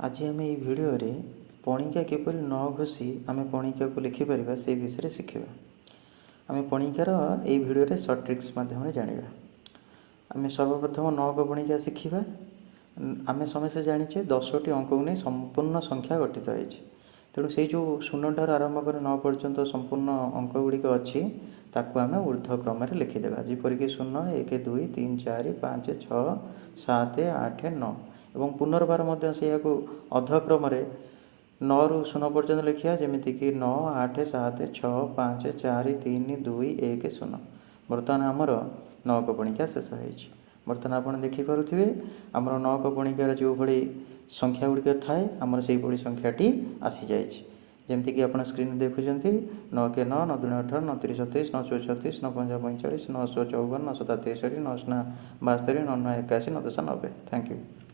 आज आम ये भिडियो पणिका किपर न घोषी आम पणिका को लिखिपर से विषय शिखा आम पणिकार ये भिडियो सर्ट ट्रिक्स माध्यम जाना आम सर्वप्रथम 9 को पणिका शिखा आम समस्ते जाचे 10टी अंक को नहीं संपूर्ण संख्या गठित होती तेणु से जो 0 ठार आरंभ कर 9 पर्यंत संपूर्ण अंक गुड़िक अच्छी आम ऊर्ध्वक्रम लिखिदेवा जपरिक 0 1 2 3 4 5 6 7 8 9 और पुनर्बार से अधक्रम 9 ରୁ 0 पर्यंत लिखा जमीक 9 8 7 6 5 4 3 2 1 0 बर्तमान आमर 9 को पणिका शेष हो बर्तमान आप देखिपे आमर 9 को पणिकार जो भाई संख्या गुड़िक थाए आमर से भाई संख्याटी आसी जाए जमीक आप स्क्रीन देखुं 9 के 9 9 2 18 9 3 27 9 4 36 9 5 45 9 6 54 9 7 63 9 9 72 9 9 81 9 10 90 थैंक यू।